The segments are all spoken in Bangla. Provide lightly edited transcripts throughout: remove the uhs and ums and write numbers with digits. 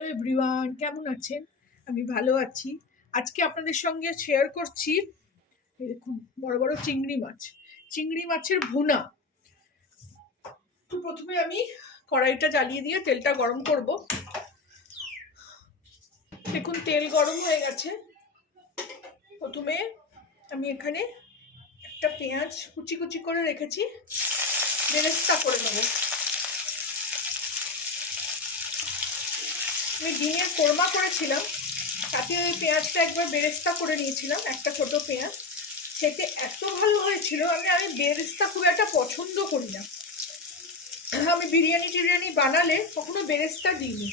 এভরিওয়ান, কেমন আছেন? আমি ভালো আছি। আজকে আপনাদের সঙ্গে শেয়ার করছি এরকম বড় বড় চিংড়ি মাছের ভুনা। তো প্রথমে আমি কড়াইটা জ্বালিয়ে দিয়ে তেলটা গরম করব। দেখুন তেল গরম হয়ে গেছে। প্রথমে আমি এখানে একটা পেঁয়াজ কুচি কুচি করে রেখেছি, বেরেস্তা করে নেব। আমি ডিমের কোরমা করেছিলাম, তাতে ওই পেঁয়াজটা একবার বেরেস্তা করে নিয়েছিলাম, একটা ছোট পেঁয়াজ। খেতে এত ভালো হয়েছিল। আমি বেরেস্তা খুব একটা পছন্দ করি না। আমি বিরিয়ানি বানালে কখনো বেরেস্তা দিইনি,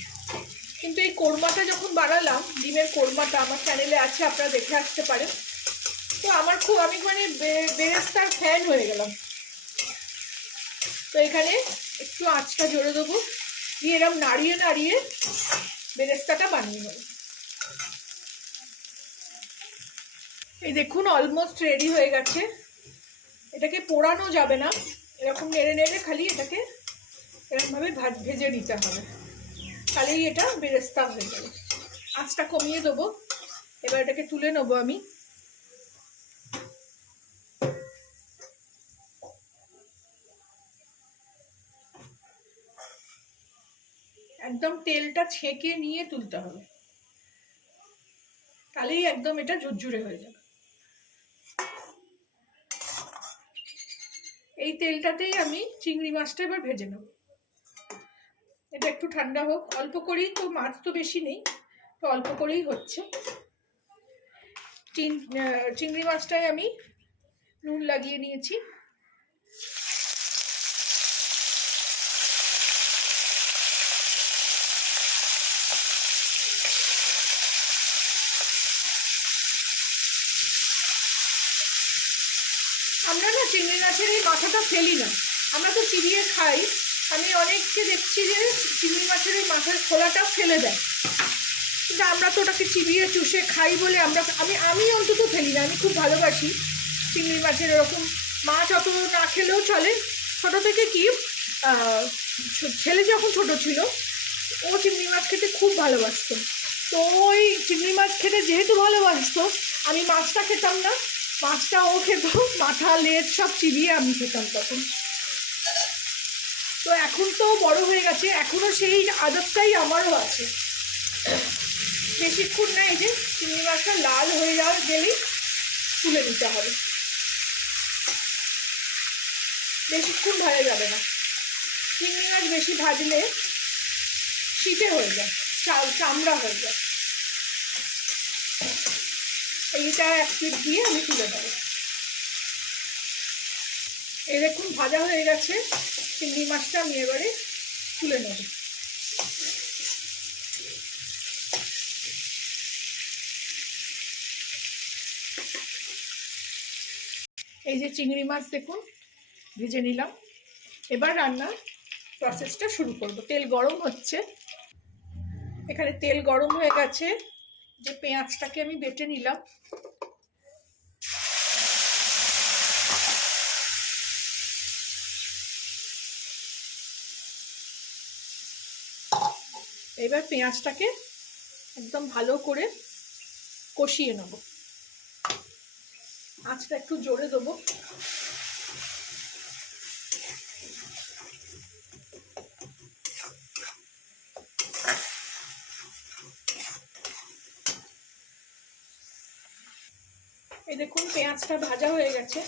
কিন্তু এই কোরমাটা যখন বানালাম, ডিমের কোরমাটা আমার চ্যানেলে আছে, আপনারা দেখে আসতে পারেন। তো আমি বেরেস্তার ফ্যান হয়ে গেলাম। তো এখানে একটু আঁচটা জোরে দেবো, দিয়ে এরকম নাড়িয়ে নাড়িয়ে বেরেস্তাটা বানিয়ে নেব। এই দেখুন অলমোস্ট রেডি হয়ে গেছে। এটাকে পোড়ানো যাবে না, এরকম নেড়ে নেড়ে খালি এটাকে এরকমভাবে ভেজে নিতে হবে, তাহলেই এটা বেরেস্তা হয়ে যাবে। আঁচটা কমিয়ে দেবো। এবার এটাকে তুলে নেবো আমি। একদম তেলটা ছেঁকে নিয়ে তুলতে হবে, তাহলেই একদম এটা ঝুরঝুরে হয়ে যাবে। এই তেলটাতেই আমি চিংড়ি মাছটা এবার ভেজে নেব। এটা একটু ঠান্ডা হোক, অল্প করেই তো, মাছ তো বেশি নেই, তো অল্প করেই হচ্ছে। চিংড়ি মাছটায় আমি নুন লাগিয়ে নিয়েছি। আমরা না চিংড়ি মাছের এই মাথাটা ফেলি না, আমরা তো চিবিয়ে খাই। আমি অনেককে দেখছি যে চিংড়ি মাছের এই মাথার খোলাটাও ফেলে দেয়, কিন্তু আমরা তো ওটাকে চিবিয়ে চুষে খাই বলে আমি অন্তত ফেলি না। আমি খুব ভালোবাসি চিংড়ি মাছের। এরকম মাছ অত না খেলেও চলে। ছোটো থেকে কি, ছেলে যখন ছোট ছিল, ও চিংড়ি মাছ খেতে খুব ভালোবাসতো। তো ওই চিংড়ি মাছ খেতে যেহেতু ভালোবাসতো, আমি মাছটা খেতাম না, মাছটা ও খেত, মাথা লেজ সব চিবিয়ে আমি খেতাম তখন। তো এখন তো বড় হয়ে গেছে, এখনও সেই আদতটাই আমারও আছে। বেশিক্ষণ না, এই যে চিংড়ি মাছটা লাল হয়ে গেলেই তুলে নিতে হবে, বেশিক্ষণ ভাজা যাবে না। চিংড়ি মাছ বেশি ভাজলে শীতে হয়ে যায়, চামড়া হয়ে যায়। এইটা এক পিঠ দিয়ে আমি তুলে দেবো। এই দেখুন ভাজা হয়ে গেছে চিংড়ি মাছটা, আমি এবারে তুলে নেব। এই যে চিংড়ি মাছ দেখুন ভেজে নিলাম। এবার রান্নার প্রসেসটা শুরু করব। তেল গরম হচ্ছে, এখানে তেল গরম হয়ে গেছে। যে পেঁয়াজটাকে আমি বেটে নিলাম, এবার পেঁয়াজটাকে একদম ভালো করে কষিয়ে নেব। আঁচটা একটু জোরে দেবো। এই দেখুন পেঁয়াজটা ভাজা হয়ে গেছে।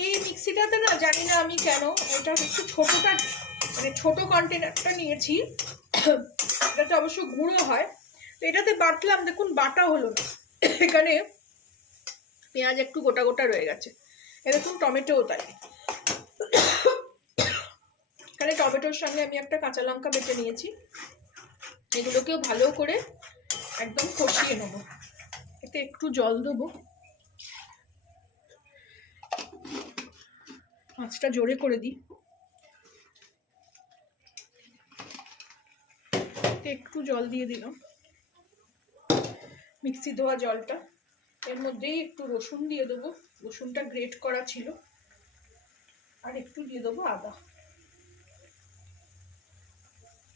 এই মিক্সিটাতে না, জানি না আমি কেন, এটা একটু ছোটোটা, মানে ছোটো কন্টেনারটা নিয়েছি, এটাতে অবশ্য গুঁড়ো হয়। তো এটাতে বাটলাম, দেখুন বাটা হলো না, এখানে পেঁয়াজ একটু গোটা গোটা রয়ে গেছে। এরকম টমেটোও তাই। এখানে টমেটোর সঙ্গে আমি একটা কাঁচা লঙ্কা বেটে নিয়েছি, এগুলোকেও ভালো করে একদম কষিয়ে নেব। এতে একটু জল দেবো, আঁচটা জোরে করে দিই। একটু জল দিয়ে দিলাম, মিক্সি ধোয়া জলটা। এর মধ্যেই একটু রসুন দিয়ে দেবো, রসুনটা গ্রেট করা ছিল, আর একটু দিয়ে দেবো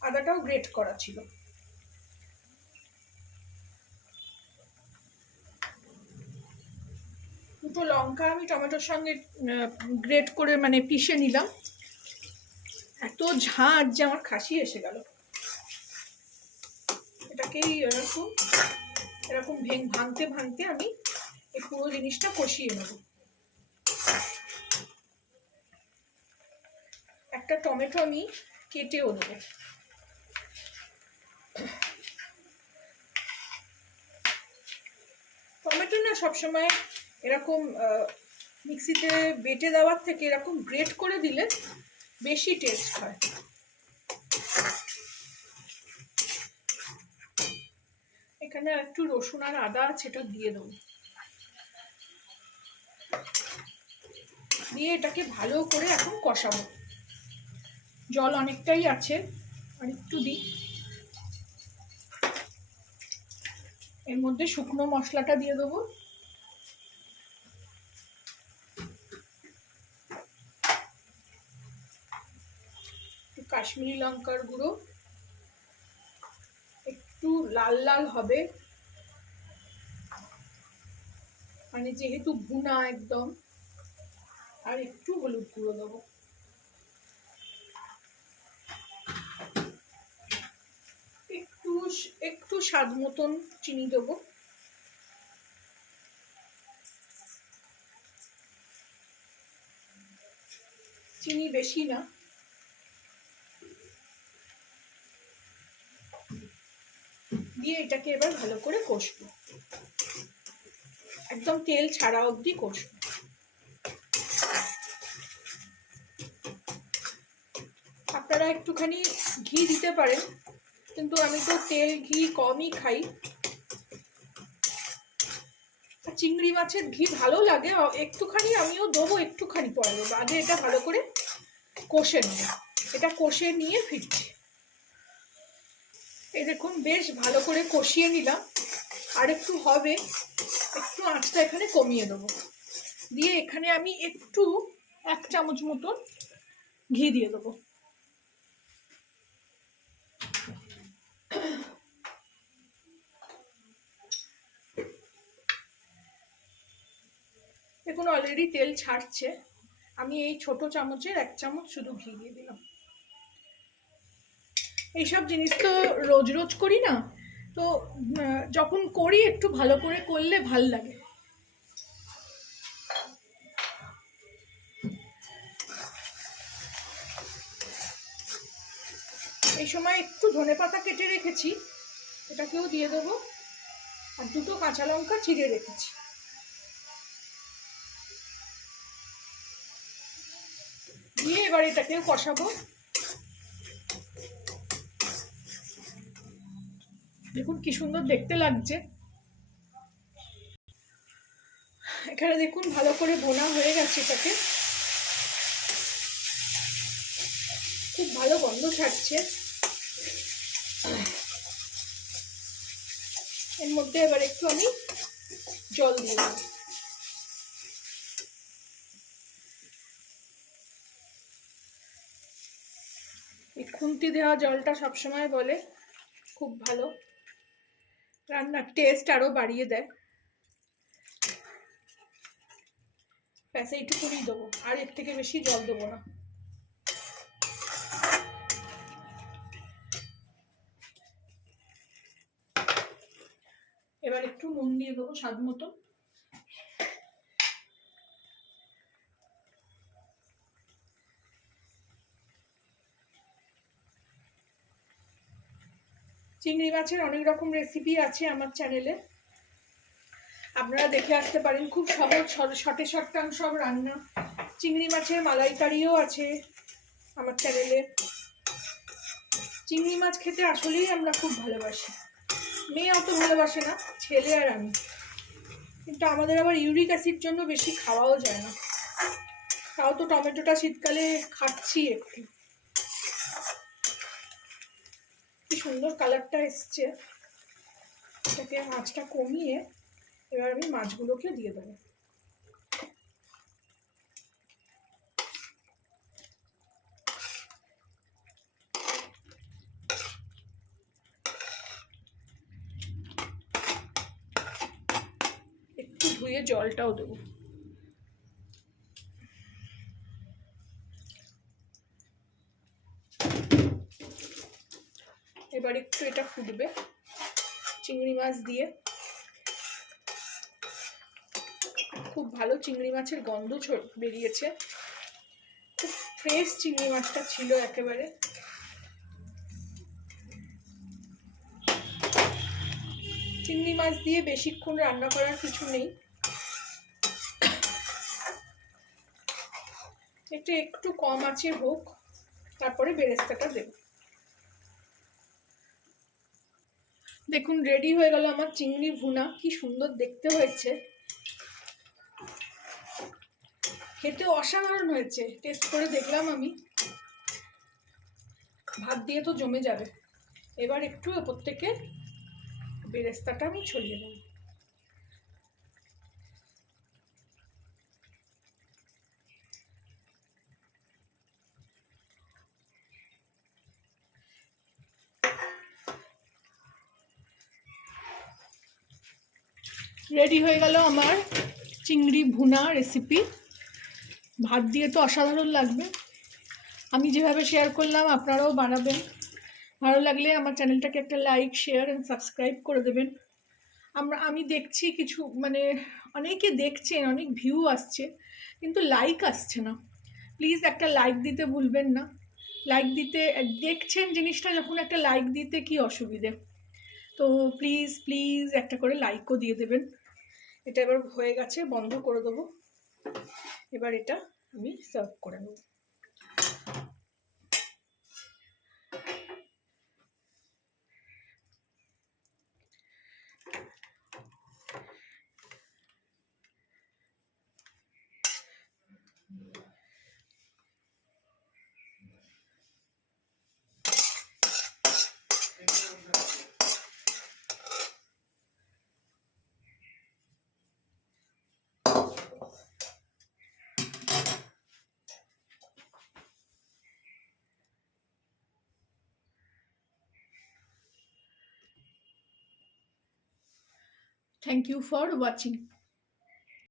আদাটাও গ্রেট করা ছিল। দুটো লঙ্কা আমি টমেটোর সঙ্গে গ্রেট করে মানে পিষে নিলাম। এত ঝাঁঝ যে আমার কাশি এসে গেল। এটাকেই এরকম ভাঙতে ভাঙতে আমি এই পুরো জিনিসটা কষিয়ে নেব। একটা টমেটো আমি কেটেও নেব। টমেটো না সবসময় এরকম মিক্সিতে বেটে দেওয়ার থেকে এরকম গ্রেট করে দিলে বেশি টেস্ট হয়। এখানে একটু রসুন আর আদা সেটা দিয়ে দেবো, দিয়ে এটাকে ভালো করে এখন কষাবো। জল অনেকটাই আছে, আর একটু দিই। এর মধ্যে শুকনো মশলাটা দিয়ে দেবো। কাশ্মীরি লঙ্কার গুঁড়ো, একটু লাল লাল হবে মানে যেহেতু ভুনা একদম। আর একটু হলুদ গুঁড়ো দেবো। একটু স্বাদ মতন চিনি দেবো। চিনি বেশি না। দিয়ে এটাকে এবার ভালো করে কষবো, একদম তেল ছাড়া অবধি কষবো। আপনারা একটুখানি ঘি দিতে পারেন, কিন্তু আমি তো তেল ঘি কমই খাই। চিংড়ি মাছের ঘি ভালো লাগে, একটুখানি আমিও দেবো, একটুখানি পরে দেবো। আগে এটা ভালো করে কষে নেব। এটা কষে নিয়ে ফিরছি। এই দেখুন বেশ ভালো করে কষিয়ে নিলাম। আর একটু হবে, একটু আঁচটা এখানে কমিয়ে দেবো। দিয়ে এখানে আমি একটু 1 চামচ মতন ঘি দিয়ে দেবো। দেখুন অলরেডি তেল ছাড়ছে। আমি এই ছোট চামচের 1 চামচ শুধু ঘি দিয়ে দিলাম। এইসব জিনিস তো রোজ রোজ করি না, তো যখন করি একটু ভালো করে করলে ভাল লাগে। এই সময় একটু ধনেপাতা কেটে রেখেছি, এটাকেও দিয়ে দেবো। আর 2টো কাঁচা লঙ্কা চিড়ে রেখেছি। দিয়ে এবার এটাকেও কষাবো। দেখুন কি সুন্দর দেখতে লাগছে। এখানে দেখুন ভালো করে ভোনা হয়ে গেছে। এটাকে খুব ভালো গন্ধ ছাড়ছে। এর মধ্যে এবার একটু আমি জল দিয়ে দেব। এই খুন্তি দেওয়া জলটা সবসময় বলে খুব ভালো, রান্নার টেস্ট আরো বাড়িয়ে দেয়। ব্যাস এইটুকুনি দেবো, আর এর থেকে বেশি জল দেবো না। এবার একটু নুন দিয়ে দেবো স্বাদ মতো। চিংড়ি মাছের অনেক রকম রেসিপি আছে আমার চ্যানেলে, আপনারা দেখে আসতে পারেন। খুব সহজ শর্টে সব রান্না। চিংড়ি মাছের মালাইকারিও আছে আমার চ্যানেলে। চিংড়ি মাছ খেতে আসলেই আমরা খুব ভালোবাসি। মেয়ে অত ভালোবাসে না, ছেলে আর আমি। কিন্তু আমাদের আবার ইউরিক অ্যাসিড জন্য বেশি খাওয়াও যায় না। তাও তো টমেটোটা শীতকালে খাচ্ছি একটু। কি সুন্দর কালারটা এসছে। এটাকে আঁচটা কমিয়ে এবার আমি মাছগুলোকে দিয়ে দেবো। একটু ধুয়ে জলটাও দেবো। এবার একটু এটা ফুটবে চিংড়ি মাছ দিয়ে। খুব ভালো চিংড়ি মাছের গন্ধ বেরিয়েছে, খুব ফ্রেশ চিংড়ি মাছটা ছিল একেবারে। চিংড়ি মাছ দিয়ে বেশিক্ষণ রান্না করার কিছু নেই, এটা একটু কম আঁচে হোক, তারপরে বেরেস্তাটা দেব। দেখুন রেডি হয়ে গেল আমার চিংড়ি ভুনা, কি সুন্দর দেখতে হয়েছে, খেতে অসাধারণ হয়েছে। টেস্ট করে দেখলাম আমি, ভাত দিয়ে তো জমে যাবে। এবার একটু ওপর থেকে বেরেস্তাটা আমি ছড়িয়ে দেব। রেডি হয়ে গেল আমার চিংড়ি ভুনা রেসিপি। ভাত দিয়ে তো অসাধারণ লাগবে। আমি যেভাবে শেয়ার করলাম আপনারাও বানাবেন। ভালো লাগলে আমার চ্যানেলটাকে একটা লাইক, শেয়ার অ্যান্ড সাবস্ক্রাইব করে দেবেন। আমি দেখছি কিছু মানে অনেকে দেখছেন, অনেক ভিউ আসছে, কিন্তু লাইক আসছে না। প্লিজ একটা লাইক দিতে ভুলবেন না। লাইক দিতে, দেখছেন জিনিসটা যখন, একটা লাইক দিতে কি অসুবিধে, তো প্লিজ প্লিজ একটা করে লাইকও দিয়ে দেবেন। এটা এবার হয়ে গেছে, বন্ধ করে দেবো। এবার এটা আমি সার্ভ করে নেব। Thank you for watching.